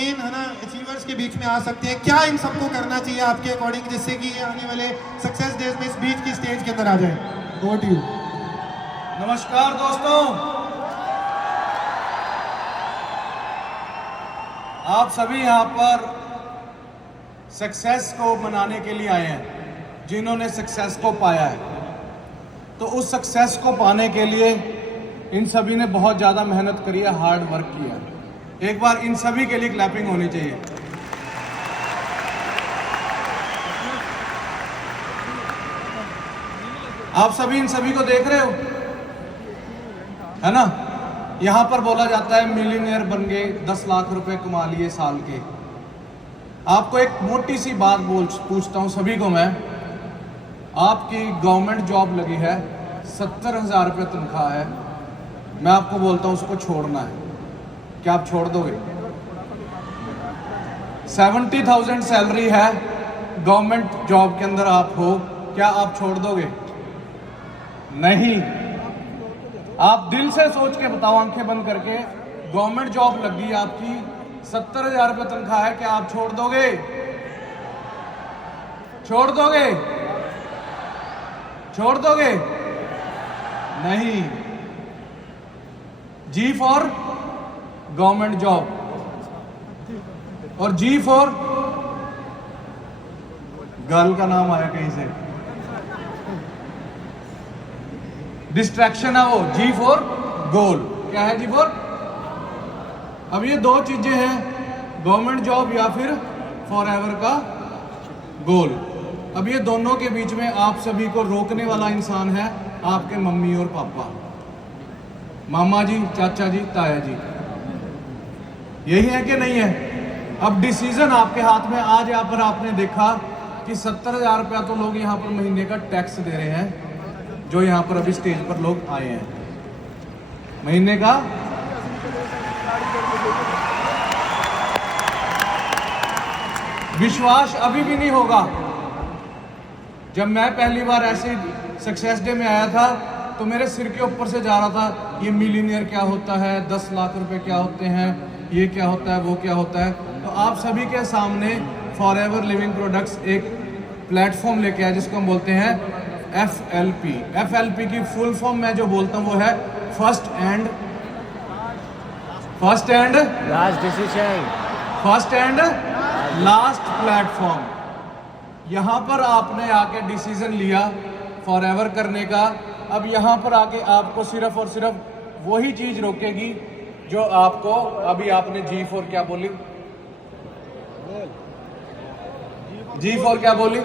Main है ना achievers के बीच में आ सकते हैं, क्या इन सबको करना चाहिए आपके अकॉर्डिंग जिससे कि ये आने वाले सक्सेस डेज में इस बीच की स्टेज के अंदर आ जाए? Over to you. नमस्कार दोस्तों, आप सभी यहाँ पर सक्सेस को मनाने के लिए आए हैं, जिन्होंने सक्सेस को पाया है। तो उस सक्सेस को पाने के लिए इन सभी ने बहुत ज़्यादा मेहनत करी है, हार्ड वर्क किया है। एक बार इन सभी के लिए क्लैपिंग होनी चाहिए। आप सभी इन सभी को देख रहे हो, है ना? यहां पर बोला जाता है मिलियनेयर बन गए, 10 लाख रुपए कमा लिए साल के। आपको एक मोटी सी बात पूछता हूं सभी को मैं, आपकी गवर्नमेंट जॉब लगी है, 70,000 रुपये तनख्वाह है, मैं आपको बोलता हूं उसको छोड़ना है, क्या आप छोड़ दोगे? 70,000 सैलरी है, गवर्नमेंट जॉब के अंदर आप हो, क्या आप छोड़ दोगे? नहीं। आप दिल से सोच के बताओ, आंखें बंद करके, गवर्नमेंट जॉब लग गई आपकी, 70,000 रुपये तनख्वाह है, क्या आप छोड़ दोगे? छोड़ दोगे? छोड़ दोगे? नहीं। जी फॉर गवर्नमेंट जॉब और जी फॉर गर्ल का नाम आया कहीं से, डिस्ट्रैक्शन है वो। जी फॉर गोल, क्या है जी फॉर? अब ये दो चीजें हैं, गवर्नमेंट जॉब या फिर फॉरएवर का गोल। अब ये दोनों के बीच में आप सभी को रोकने वाला इंसान है आपके मम्मी और पापा, मामा जी, चाचा जी, ताया जी। यही है कि नहीं है? अब डिसीजन आपके हाथ में। आज यहाँ पर आपने देखा कि 70,000 रुपया तो लोग यहाँ पर महीने का टैक्स दे रहे हैं, जो यहाँ पर अभी स्टेज पर लोग आए हैं, महीने का। विश्वास अभी भी नहीं होगा। जब मैं पहली बार ऐसे सक्सेस डे में आया था तो मेरे सिर के ऊपर से जा रहा था, ये मिलियनियर क्या होता है, 10 लाख रुपए क्या होते हैं, ये क्या होता है, वो क्या होता है। तो आप सभी के सामने फॉरएवर लिविंग प्रोडक्ट्स एक प्लेटफॉर्म लेके आया जिसको हम बोलते हैं FLP। FLP की फुल फॉर्म मैं जो बोलता हूँ वो है first and last decision, first and last platform. यहाँ पर आपने आके डिसीजन लिया फॉरएवर करने का। अब यहाँ पर आके आपको सिर्फ और सिर्फ वही चीज रोकेगी जो आपको, अभी आपने जी फॉर क्या बोली? जी फॉर क्या बोली?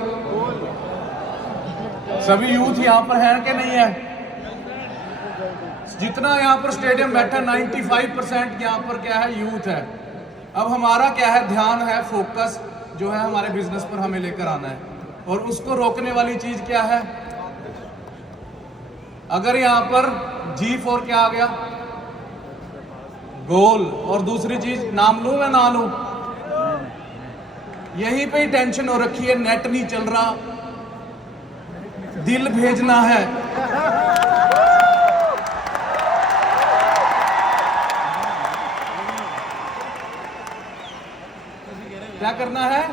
सभी यूथ यहाँ पर है कि नहीं है? जितना यहाँ पर स्टेडियम बैठा 95% यहाँ पर क्या है? यूथ है। अब हमारा क्या है? ध्यान है, फोकस जो है हमारे बिजनेस पर हमें लेकर आना है, और उसको रोकने वाली चीज क्या है? अगर यहाँ पर जी फॉर क्या आ गया? गोल। और दूसरी चीज नाम लूं मैं ना लूं? यहीं पे ही टेंशन हो रखी है, नेट नहीं चल रहा, दिल भेजना है। क्या करना है?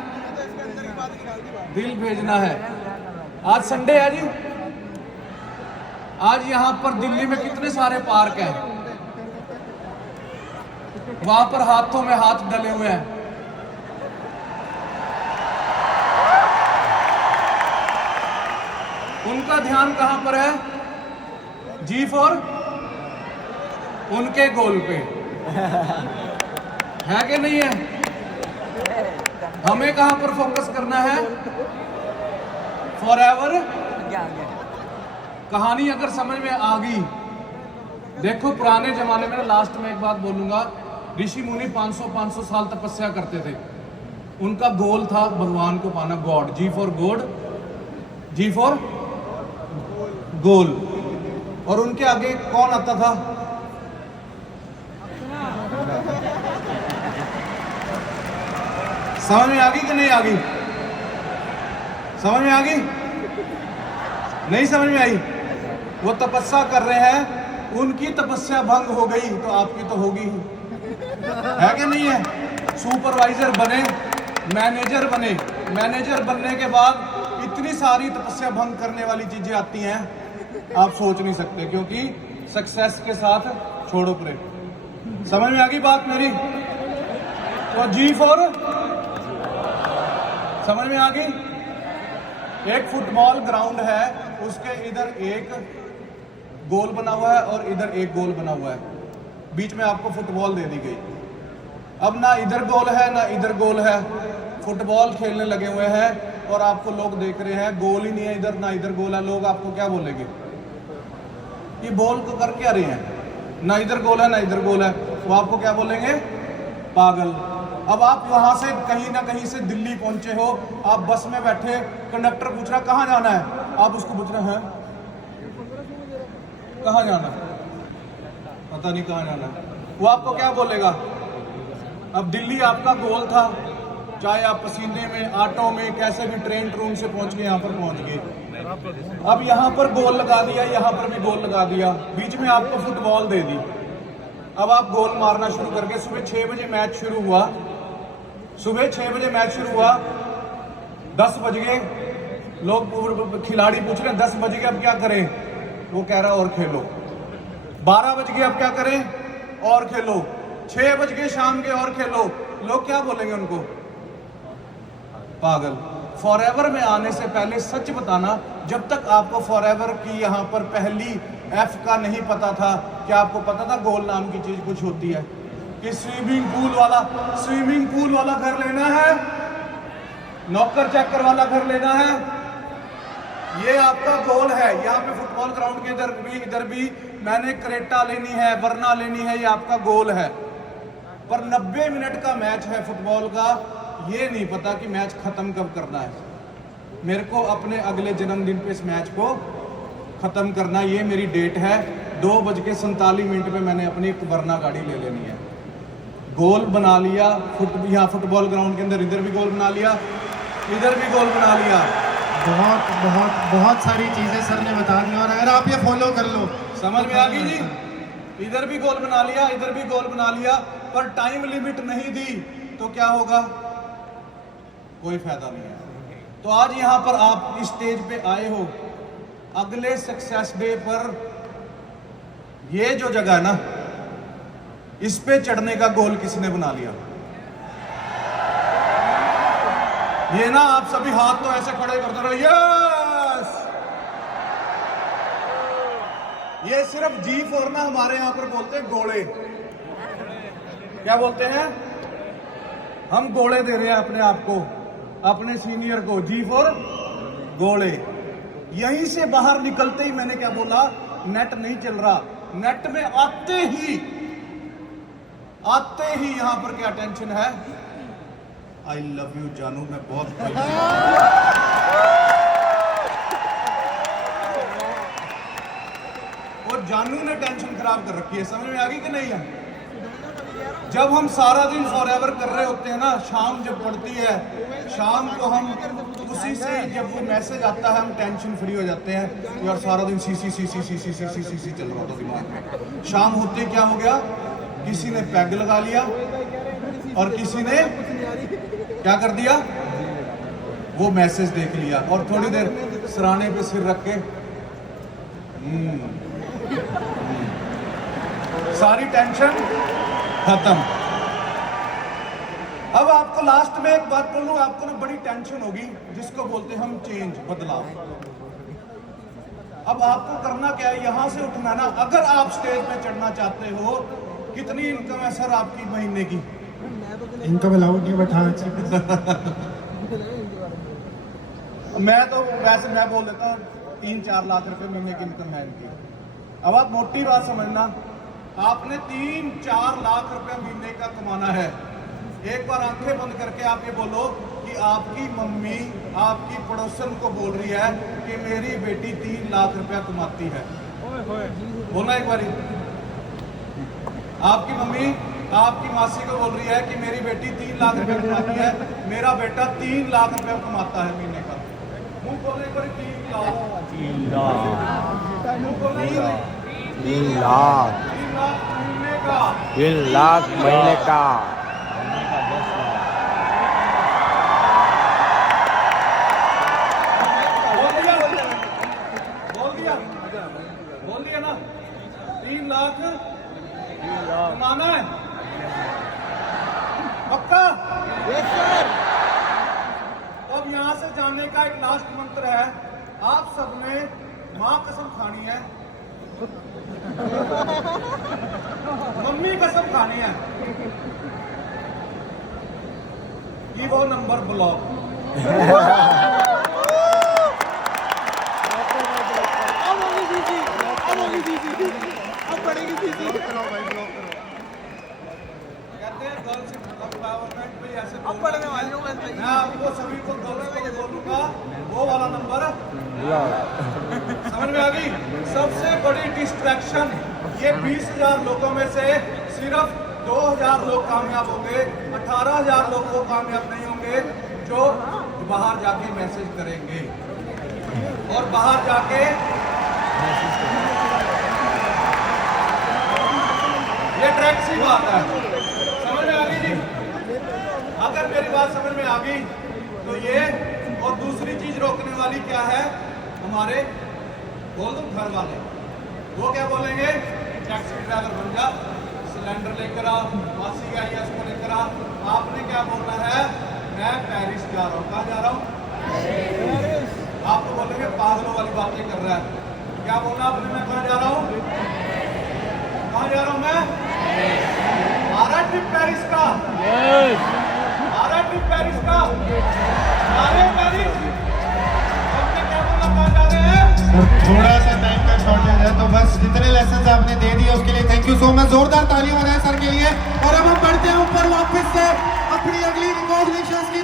दिल भेजना है। आज संडे है जी, आज यहां पर दिल्ली में कितने सारे पार्क हैं, वहां पर हाथों में हाथ डले हुए हैं। उनका ध्यान कहां पर है? जी फॉर उनके गोल पे है कि नहीं है? हमें कहां पर फोकस करना है? फॉरएवर। कहानी अगर समझ में आ गई, देखो पुराने जमाने में, लास्ट में एक बात बोलूंगा, ऋषि मुनि 500 साल तपस्या करते थे। उनका गोल था भगवान को पाना, God. G for God, G for goal. और उनके आगे कौन आता था? समझ में आ गई कि नहीं आ गई? समझ में आ गई? नहीं समझ में आई? वो तपस्या कर रहे हैं, उनकी तपस्या भंग हो गई तो आपकी तो होगी ही, है कि नहीं है? सुपरवाइजर बने, मैनेजर बने, मैनेजर बनने के बाद इतनी सारी तपस्या भंग करने वाली चीजें आती हैं, आप सोच नहीं सकते, क्योंकि सक्सेस के साथ छोड़ो परे। समझ में आ गई बात मेरी? तो जी फॉर, समझ में आ गई? एक फुटबॉल ग्राउंड है, उसके इधर एक गोल बना हुआ है और इधर एक गोल बना हुआ है, बीच में आपको फुटबॉल दे दी गई। अब ना इधर गोल है ना इधर गोल है, फुटबॉल खेलने लगे हुए हैं और आपको लोग देख रहे हैं, गोल ही नहीं है इधर ना इधर गोल है। लोग आपको क्या बोलेंगे? ये बॉल को कर क्या रहे हैं, ना इधर गोल है ना इधर गोल है, वो आपको क्या बोलेंगे? पागल। अब आप वहां से कहीं ना कहीं से दिल्ली पहुंचे हो, आप बस में बैठे, कंडक्टर पूछ रहा कहाँ जाना है, आप उसको पूछ रहे हैं कहाँ जाना है, पता नहीं कहाँ जाना है, वो आपको क्या बोलेगा? अब दिल्ली आपका गोल था, चाहे आप पसीने में, ऑटो में, कैसे भी ट्रेन ट्रून से पहुंच के यहाँ पर पहुंच गए। अब यहाँ पर गोल लगा दिया, यहाँ पर भी गोल लगा दिया, बीच में आपको फुटबॉल दे दी। अब आप गोल मारना शुरू करके, सुबह 6 बजे मैच शुरू हुआ, सुबह 6 बजे मैच शुरू हुआ, 10 बज गए, लोग खिलाड़ी पूछ रहे हैं 10 बज गए अब क्या करें, वो कह रहा है और खेलो। 12 बज गए अब क्या करें, और खेलो। 6 बज गए शाम के, और खेलो। लोग क्या बोलेंगे उनको? पागल। फॉरएवर में आने से पहले सच बताना, जब तक आपको फॉरएवर की यहाँ पर पहली एफ का नहीं पता था, क्या आपको पता था गोल नाम की चीज कुछ होती है? कि स्विमिंग पूल वाला घर लेना है, नौकर चाकर वाला घर लेना है, ये आपका गोल है। यहाँ पे फुटबॉल ग्राउंड के इधर भी मैंने क्रेटा लेनी है, वरना लेनी है, ये आपका गोल है। पर 90 मिनट का मैच है फुटबॉल का, ये नहीं पता कि मैच खत्म कब करना है। मेरे को अपने अगले जन्मदिन पे इस मैच को खत्म करना, ये मेरी डेट है। 2:47 पे मैंने अपनी एक वरना गाड़ी ले लेनी है। गोल बना लिया, यहाँ फुटबॉल ग्राउंड के अंदर, इधर भी गोल बना लिया, इधर भी गोल बना लिया। बहुत बहुत बहुत सारी चीजें सर ने बता दी, और अगर आप ये फॉलो कर लो, समझ में आ गई जी? इधर भी गोल बना लिया, इधर भी गोल बना लिया, पर टाइम लिमिट नहीं दी तो क्या होगा? कोई फायदा नहीं है। तो आज यहाँ पर आप इस स्टेज पे आए हो, अगले सक्सेस डे पर ये जो जगह है ना, इस पे चढ़ने का गोल किसने बना लिया? ये ना आप सभी हाथ तो ऐसे खड़े करते रहो, यस। ये सिर्फ जी फॉर ना, हमारे यहां पर बोलते हैं गोले। क्या बोलते हैं? हम गोले दे रहे हैं अपने आप को, अपने सीनियर को, जी फॉर गोले। यहीं से बाहर निकलते ही मैंने क्या बोला? नेट नहीं चल रहा। नेट में आते ही यहां पर क्या टेंशन है? आई लव यू जानू, मैं बहुत और जानू ने टेंशन खराब कर रखी है। समझ में आ गई कि नहीं है? जब हम सारा दिन फॉरएवर कर रहे होते हैं ना, शाम जब पड़ती है, शाम को हम उसी से जब वो मैसेज आता है, हम टेंशन फ्री हो जाते हैं। यार सारा दिन सी चल रहा था दिमाग में। शाम होते क्या हो गया? किसी ने पैग लगा लिया और किसी ने क्या कर दिया? वो मैसेज देख लिया और थोड़ी देर सराहने पे सिर रख के सारी टेंशन खत्म। अब आपको लास्ट में एक बात बोलूं, आपको ना बड़ी टेंशन होगी, जिसको बोलते हैं हम चेंज, बदलाव। अब आपको करना क्या है? यहां से उठना ना। अगर आप स्टेज पे चढ़ना चाहते हो, कितनी इनकम है सर आपकी महीने की? इनकम अलाउड नहीं बैठा। मैं तो वैसे मैं बोल देता हूँ 3-4 लाख रुपए महीने की इनकम है इनकी। अब आप मोटी बात समझना, आपने 3-4 लाख रुपए महीने का कमाना है। एक बार आंखें बंद करके आप ये बोलो कि आपकी मम्मी आपकी पड़ोसन को बोल रही है कि मेरी बेटी 3 लाख रुपया कमाती है। बोलना एक बारी। आपकी मम्मी आपकी मासी को बोल रही है कि मेरी बेटी 3 लाख रुपया कमाती है, मेरा बेटा 3 लाख रुपया कमाता है महीने का। मुंह बोलने एक बारी 3 लाख। 3 लाख। मुंह बोलना ही नहीं। 3 लाख। 3 लाख महीने का। 3 लाख महीने का। खानी है, मम्मी कसम खानी है कि वो नंबर ब्लॉक। कहते हैं गर्ल्स एम्पावरमेंट पे ऐसे मैं आपको सभी को गर्ल्स को बोलूंगा वो वाला नंबर समझ में आ गई। सबसे बड़ी डिस्ट्रैक्शन ये 20,000 लोगों में से सिर्फ 2,000 लोग कामयाब होंगे, 18,000 लोग वो कामयाब नहीं होंगे जो बाहर जाके मैसेज करेंगे और बाहर जाके ये ट्रैक सी बात है। समझ में आ गई जी? अगर मेरी बात समझ में आ गई तो ये, और दूसरी चीज रोकने वाली क्या है, हमारे बोल दो घर वाले, वो क्या बोलेंगे, टैक्सी ड्राइवर बन जा, सिलेंडर लेकर आ, मासी आई है उसको लेकर आ। आपने क्या बोलना है, मैं पेरिस जा रहा हूँ। कहाँ जा रहा हूँ? आप तो बोलेंगे पागलों वाली बातें कर रहा है। क्या बोलना आपने, मैं कहाँ जा रहा हूँ? कहाँ जा रहा हूँ मैं? आ रहा ट्रिप पेरिस का, आ रहा ट्रिप पेरिस का, जा रहे हैं पेरिस। आपने क्या बोला, कहाँ जा रहे हैं? थोड़ा सा टाइम का शॉर्टेज है, तो बस जितने लेसन आपने दे दिए उसके लिए थैंक यू सो मच। जोरदार तालियां बजाएं सर के लिए। और अब हम बढ़ते हैं ऊपर वापस से अपनी अगली रिकॉग्निशन की